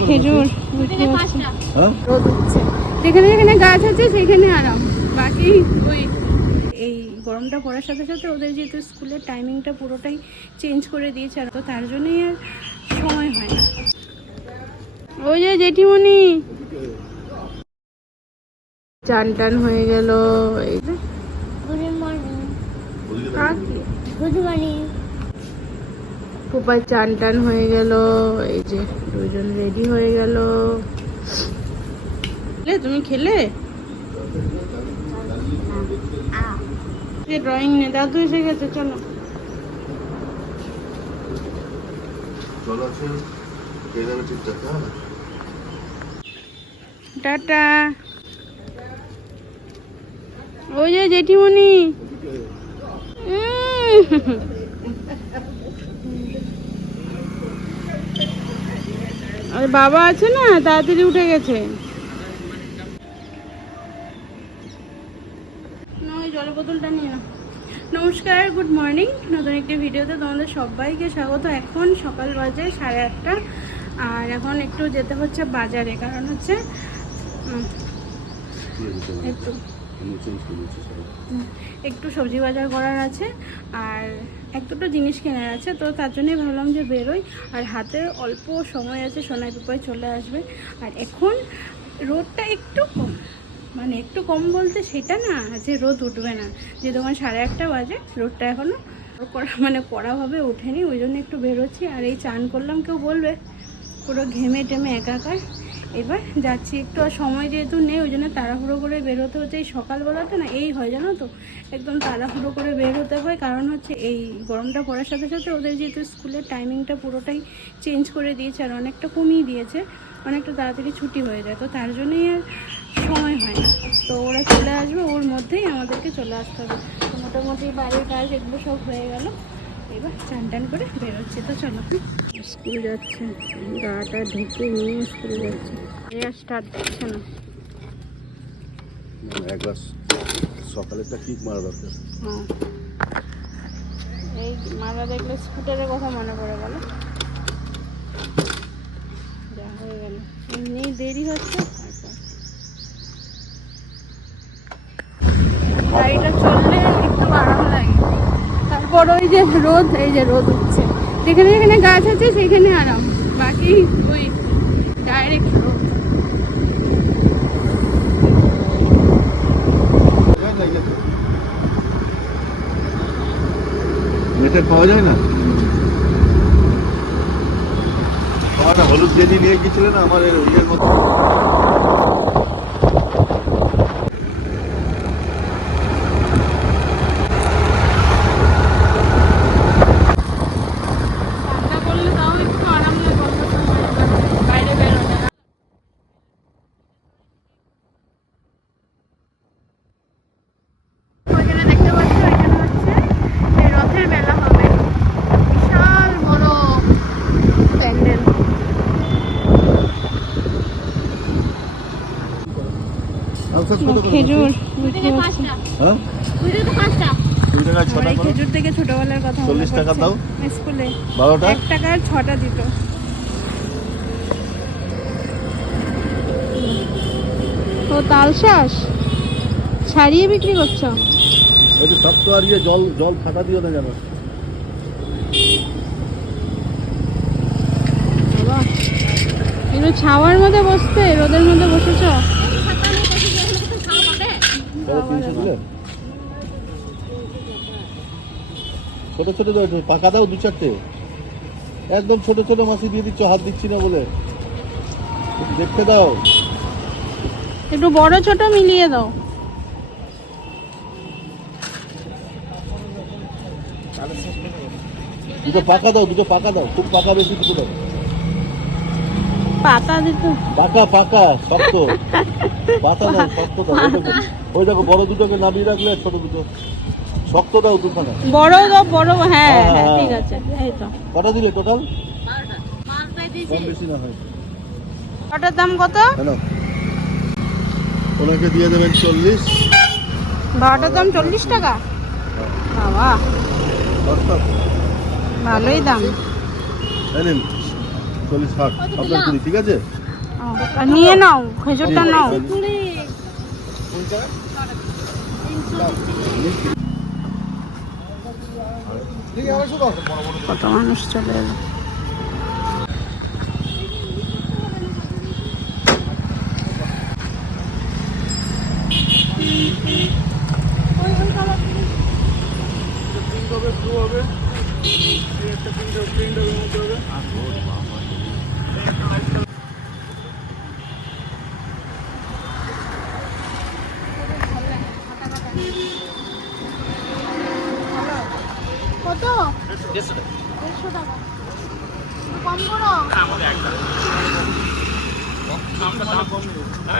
খেজুর। হ্যাঁ? যেখানে যেখানে গাছ আছে সেখানে আরাম। বাকি ওই এই গরমটা পড়ার সাথে সাথে ওদের যেহেতু স্কুলের টাইমিংটা পুরোটাই চেঞ্জ করে দিয়েছে আর তো তার জন্যই আর সময় হয় না। ওই যে জেঠিমণি। চান টান হয়ে গেল। এই যে। গুড মর্নিং গুড মর্নিং ফুপার চান টান হয়ে গেল, এই যে দুজন রেডি হয়ে গেল? তুমি খেলে? ড্রয়িং নে, দাদু এসে গেছে, চলো। টাটা। ওই যে জেঠিমণি। আরে বাবা আছে না তাড়াতাড়ি উঠে গেছে। না, ওই জলের বোতলটা নিয়ে নাও। নমস্কার গুড মর্নিং। নতুন একটি ভিডিওতে তোমাদের সবাইকে স্বাগত। এখন সকাল বাজে সাড়ে আটটা। আর এখন একটু যেতে হচ্ছে বাজারে কারণ হচ্ছে একটু একটু সবজি বাজার করার আছে। আর এক দুটো জিনিস কেনার আছে, তো তার জন্যই ভাবলাম যে বেরোই। আর হাতে অল্প সময় আছে সোনাই পিপায় চলে আসবে। আর এখন রোদটা একটু কম মানে একটু কম বলতে সেটা না, যে রোদ উঠবে না। যে তোমার সাড়ে আটটা বাজে, রোদটা এখনও কড়া মানে কড়াভাবে ওঠেনি, ওই জন্য একটু বেরোচ্ছি। আর এই চান করলাম, কেউ বলবে, পুরো ঘেমে টেমে একাকার। এবার যাচ্ছি, একটু আর সময় যেহেতু নেই, ওই জন্য তাড়াহুড়ো করে বেরোতে হচ্ছে। এই সকালবেলাতে না, এই হয় জানো তো? একদম তাড়াহুড়ো করে বের হতে হয়, কারণ হচ্ছে এই গরমটা পড়ার সাথে সাথে ওদের যেহেতু স্কুলের টাইমিংটা পুরোটাই চেঞ্জ করে দিয়েছে আর অনেকটা কমিয়ে দিয়েছে, অনেকটা তাড়াতাড়ি ছুটি হয়ে যায়। তো তার জন্যই আর সময় হয় না। তো ওরা চলে আসবে, ওর মধ্যেই আমাদেরকে চলে আসতে হবে। তো মোটামুটি বাড়ির কাজ এগুলো সব হয়ে গেল। এবার চান টান করে বেরোচ্ছি তো চলো। স্কুল যাচ্ছে গাটা ঢুকে নিয়ে স্কুল যাচ্ছে। এ আর স্টার্ট দিচ্ছে না। এক গ্লাস সকালেরটা কিক মারা দরকার। হ্যাঁ। এই মারা দেখলে স্কুটারের কথা মনে পড়ে গেল যা হয়ে গেল। এমনি দেরি হচ্ছে? ওই যে রোদ, এই যে রোদ উঠছে। যেখানে যেখানে গাছ আছে সেখানে আরাম। বাকি ওই ডাইরেক্ট রোদ। মেটে পাওয়া যায় না? হলুদ জেলি নিয়ে গেছিলে না আমার এর- মতো ঠান্ডা করলে তাও একটু আরাম লাগে অন্য সময় বাইরে বেরোলে ওইখানে দেখতে পাচ্ছ এখানে হচ্ছে এই রথের মেলা হবে বিশাল বড় প্যান্ডেল আনসার কত করে খেজুর হ্যাঁ? দুটো পাঁচটা। কুড়ি টাকায় আমার ছটা এই করো? খেজুর থেকে ছোটবেলার কথা 40 টাকা দাও। স্কুলে। বারোটা? এক টাকার ছটা দিত। ও তাল শাঁস? ছাড়িয়ে বিক্রি করছ? ওই যে শক্ত আর ইয়ে জল জল ফাটা দিও না যেন। বাবা কিন্তু ছাওয়ার মধ্যে বসতে রোদের মধ্যে বসেছো? ছোট ছোট পাকা দাও দু চারটে। একদম ছোট ছোট মাছি দিয়ে দিচ্ছ হাত দিচ্ছি না বলে। দেখতে দাও। একটু বড় ছোট মিলিয়ে দাও। দুটো পাকা দাও দুটো পাকা দাও খুব পাকা বেশি দুটো দাও। পাতা দিত পাকা পাকা শক্ত। পাতা দাও শক্ত দাও ওই দেখো বড় দুটোকে নামিয়ে রাখলে ছোট দুটো। শক্ত দাও দুখানা। বড় দাও বড় হ্যাঁ হ্যাঁ, হ্যাঁ হ্যাঁ। ঠিক আছে এই তো। কটা দিলে টোটাল কম বেশি না হয়। ওটার দাম কত? কেন ওনাকে দিয়ে দেবেন চল্লিশ। বারোটার দাম চল্লিশ টাকা? বাবা ভালোই দাম। নিন চল্লিশ ষাট আপনার কুড়ি ঠিক আছে? নিয়ে নাও খেজুরটা নাও। কত মানুষ চলে এলো? কত দেড়শো টাকা কম করো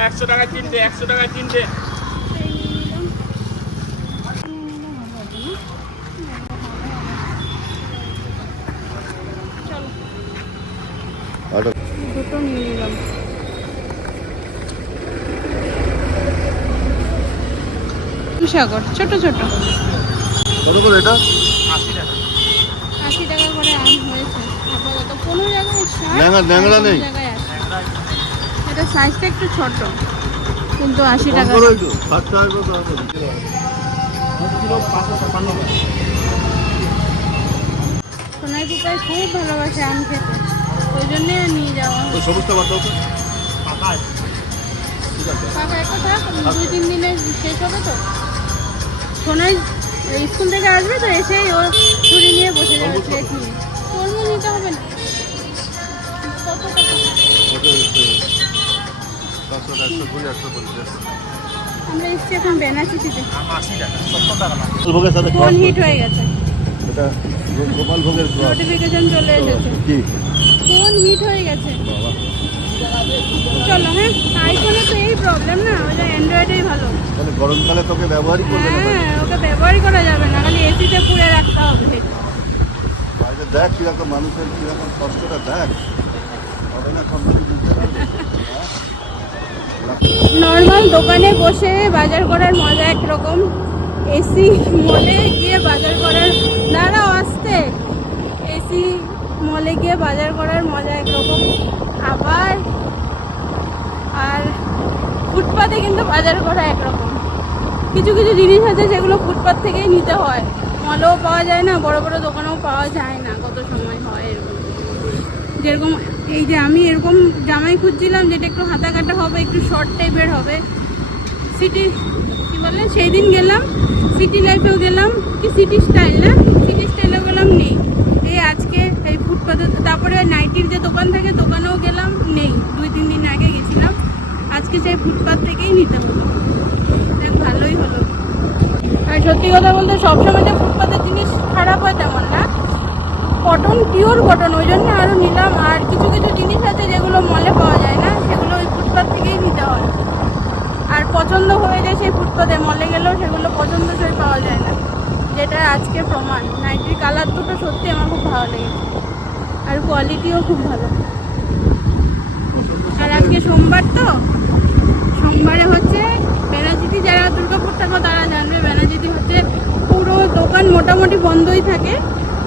একশো টাকা তিনটে একশো টাকা তিনটে। দুটো নিয়ে নিলাম। সাগর ছোট ছোট। কত করে এটা? আশি টাকা। আশি টাকা করে আম হয়েছে। আপাতত কোনো জায়গায় ষাট ন্যাংরা- ন্যাংরা নেই? এটা সাইজটা একটু ছোট কিন্তু আশি টাকা। সোনাই পুপাই খুব ভালোবাসে আম খেতে ওই জন্যে নিয়ে যাওয়া ওই সবুজটা বাদ পাকা একটা থাক দুই তিন দিনে শেষ হবে তো। সোনাই ওই স্কুল থেকে আসবে তো এসেই ও ছুরি নিয়ে বসে যাবে প্লেট নিয়ে। তরমুজ নিতে হবে না। কত টাকা? আমরা এসছি এখন বেনাচিটিতে আম টাকা সত্তর টাকা লাগে গোপাল ভোগের সাথে ফোন হিট হয়ে গেছে। এটা গো- গোপাল ভোগের cross। নোটিফিকেশন চলে এসেছে। কি? ফোন হিট হয়ে গেছে। বাবা। চলো হ্যাঁ আইফোনে তো এই প্রবলেম না ওই অ্যান্ড্রয়েডেই ভালো। তাহলে গরমকালে তোকে ব্যবহারই করবে না হ্যাঁ ওকে ব্যবহারই করা যাবে না খালি এসিতে পুড়ে রাখতে হবে। বাইরে দেখ কীরকম মানুষের কীরকম কষ্টটা দেখ। হবে না কোম্পানি বুঝতে পারবে। হ্যাঁ? নর্মাল দোকানে বসে বাজার করার মজা একরকম। এসি মলে গিয়ে বাজার করার দাঁড়াও, আসতে। এসি মলে গিয়ে বাজার করার মজা একরকম। আবার আর ফুটপাতে কিন্তু বাজার করা একরকম। কিছু কিছু জিনিস আছে যেগুলো ফুটপাত থেকেই নিতে হয়। মলেও পাওয়া যায় না, বড় বড় দোকানেও পাওয়া যায় না, কত সময় হয় এরকম। যেরকম এই যে আমি এরকম জামাই খুঁজছিলাম যেটা একটু হাতা কাটা হবে, একটু শর্ট টাইপের হবে। সিটি কি বলে? সেই দিন গেলাম সিটি লাইফেও গেলাম। কি সিটি স্টাইল না? সিটি স্টাইলেও গেলাম, নেই। এই আজকে এই ফুটপাতে, তারপরে নাইটির যে দোকান থাকে, দোকানেও গেলাম, নেই। দুই, তিন দিন আগে গেছিলাম। আজকে সেই ফুটপাথ থেকেই নিতে হলো। ভালোই হলো। আর সত্যি কথা বলতে সবসময় যে ফুটপাতের জিনিস খারাপ হয় তেমন না। কটন পিওর কটন ওই জন্য আরও নিলাম। আর কিছু কিছু জিনিস আছে যেগুলো মলে পাওয়া যায় না, সেগুলো ওই ফুটপাত থেকেই নিতে হয়। আর পছন্দ হয়ে যায় সেই ফুটপাতে মলে গেলেও সেগুলো পছন্দ পছন্দসই পাওয়া যায় না। যেটা আজকে প্রমাণ। নাইটির কালার দুটো সত্যি আমার খুব ভালো লেগেছে। আর কোয়ালিটিও খুব ভালো। আর আজকে সোমবার তো? সোমবারে হচ্ছে ব্যানার্জিটি যারা দুর্গাপুর থাকো তারা জানবে ব্যানার্জিটি হচ্ছে পুরো দোকান মোটামুটি বন্ধই থাকে।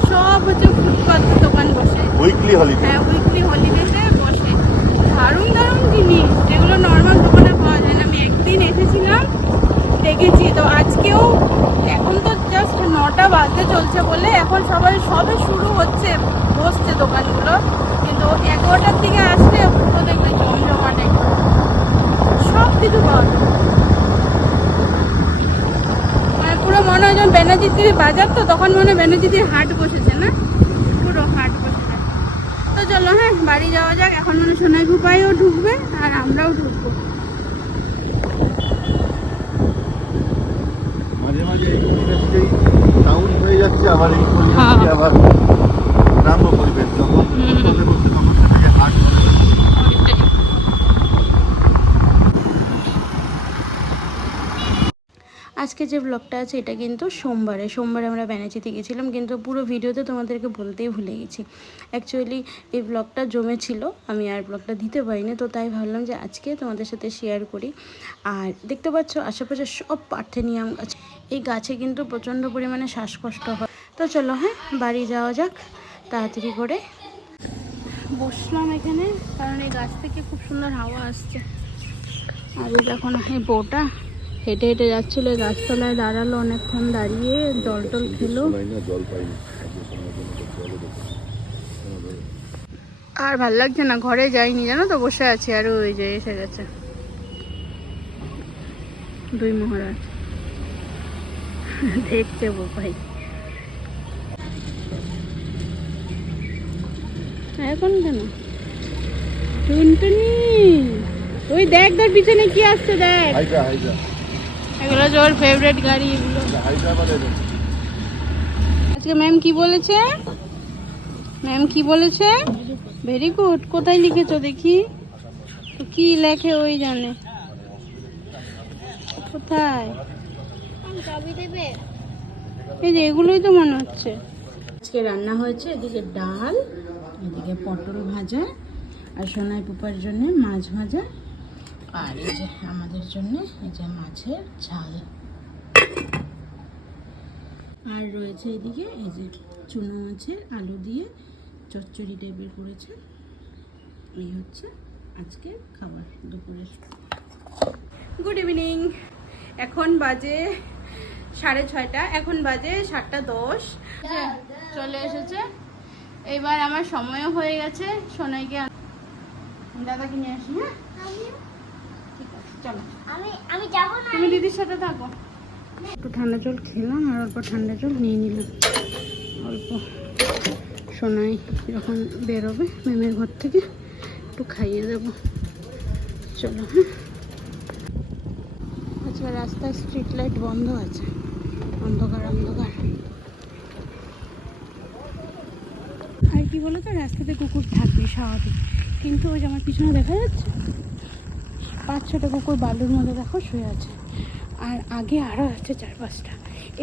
সব হচ্ছে ফুটপাত দোকান বসে। উইকলি হলিডে হ্যাঁ উইকলি হলিডেতে বসে। দারুণ দারুণ জিনিস। যেগুলো নর্মাল দোকানে পাওয়া যায় না। আমি একদিন এসেছিলাম দেখেছি। তো আজকেও এখন তো জাস্ট নটা বাজতে চলছে বলে এখন সবাই সবে শুরু হচ্ছে বসছে দোকানগুলো। কিন্তু এগারোটার দিকে আসলে পুরো দেখবে জমজমাটে সব কিছু পাওয়া যায়। মানে হয় যখন ব্যানার্জির বাজার তো তখন মনে হয় ব্যানার্জির হাট বসেছে না? পুরো হাট বসেছে। তো চলো হ্যাঁ বাড়ি যাওয়া যাক। এখন মনে সোনাই গুপাইও ঢুকবে আর আমরাও ঢুকবো। মাঝে মাঝে টাউন হয়ে যাচ্ছে আবার এই হ্যাঁ। আবার গ্রাম্য পরিবেশ যখন বসে বসে তখন সেটাকে হাট করে আজকে যে ব্লগটা আছে, এটা কিন্তু সোমবারে। সোমবারে আমরা ব্যানাচিতে গেছিলাম, কিন্তু পুরো ভিডিওতে তোমাদেরকে বলতেই ভুলে গেছি। অ্যাকচুয়ালি এই ব্লগটা জমেছিল, আমি আর ব্লগটা দিতে পারিনি, তো তাই ভাবলাম যে আজকে তোমাদের সাথে শেয়ার করি। আর দেখতে পাচ্ছ, আশেপাশে সব পার্থেনিয়াম গাছ এই গাছে কিন্তু প্রচণ্ড পরিমাণে শ্বাসকষ্ট হয়। তো চলো হ্যাঁ বাড়ি যাওয়া যাক, তাড়াতাড়ি করে। বসলাম এখানে, কারণ এই গাছ থেকে খুব সুন্দর হাওয়া আসছে। আর এই দেখো না এই বউটা হেঁটে হেঁটে যাচ্ছিল, গাছতলায় দাঁড়াল, অনেকক্ষণ দাঁড়িয়ে জল টল খেলো। আর ভালো লাগছে না, ঘরে যাইনি, জানো তো? বসে আছি, আর ওই যে এসে গেছে। দুই মহারাজ। দেখছে ভাই এখন কেন? টুনটুনি! ওই দেখ দেখ পিছনে কি আসছে, দেখ। এগুলো ফেভারিট গাড়ি, এগুলো। আজকে ম্যাম বলেছে? ম্যাম বলেছে? ভেরি কোথায় লিখেছো দেখি? তো লেখে ওই জানে। কোথায়? এই যে এগুলোই তো মনে হচ্ছে। আজকে রান্না হয়েছে, এদিকে ডাল, এদিকে পটল ভাজা, আর সোনাই পুপার জন্য মাছ ভাজা। আর এই যে আমাদের জন্য এই যে মাছের ঝাল। আর রয়েছে এদিকে এই যে চুনো মাছের আলু দিয়ে চচ্চড়ি টাইপের করেছে। এই হচ্ছে আজকে খাবার দুপুরের। গুড ইভিনিং এখন বাজে সাড়ে ছয়টা, এখন বাজে সাতটা দশ। চলে এসেছে। এবার আমার সময়ও হয়ে গেছে, সোনাইকে দাদাকে নিয়ে আসি হ্যাঁ? চলো। আমি আমি যাব না। তুমি দিদির সাথে থাকো। একটু ঠান্ডা জল খেলাম আর অল্প ঠান্ডা জল নিয়ে নিলাম। অল্প সোনাই যখন বেরোবে ম্যামের ঘর থেকে একটু খাইয়ে দেবো। চলো হ্যাঁ। আজকে রাস্তায় স্ট্রিট লাইট বন্ধ আছে। অন্ধকার অন্ধকার। আর কি বলো তো রাস্তাতে কুকুর থাকবে স্বাভাবিক। কিন্তু ওই যে আমার পিছনে দেখা যাচ্ছে ছটা কুকুর বালুর মধ্যে দেখো শুয়ে আছে। আর আগে আরও আছে চার পাঁচটা।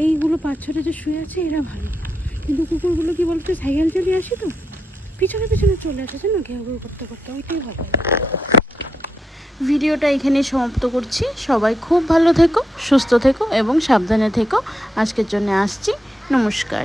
এইগুলো পাঁচ, ছটা যে শুয়ে আছে, এরা ভালো। কিন্তু কুকুরগুলো কি বলতো, সাইকেল চালিয়ে আসি তো? পিছনে পিছনে চলে আসে, জানো? ঘেউ ঘেউ করতে করতে, ওইটাই ভালো ভিডিওটা এখানেই সমাপ্ত করছি। সবাই খুব ভালো থেকো, সুস্থ থেকো, এবং সাবধানে থেকো। আজকের জন্য আসছি। নমস্কার।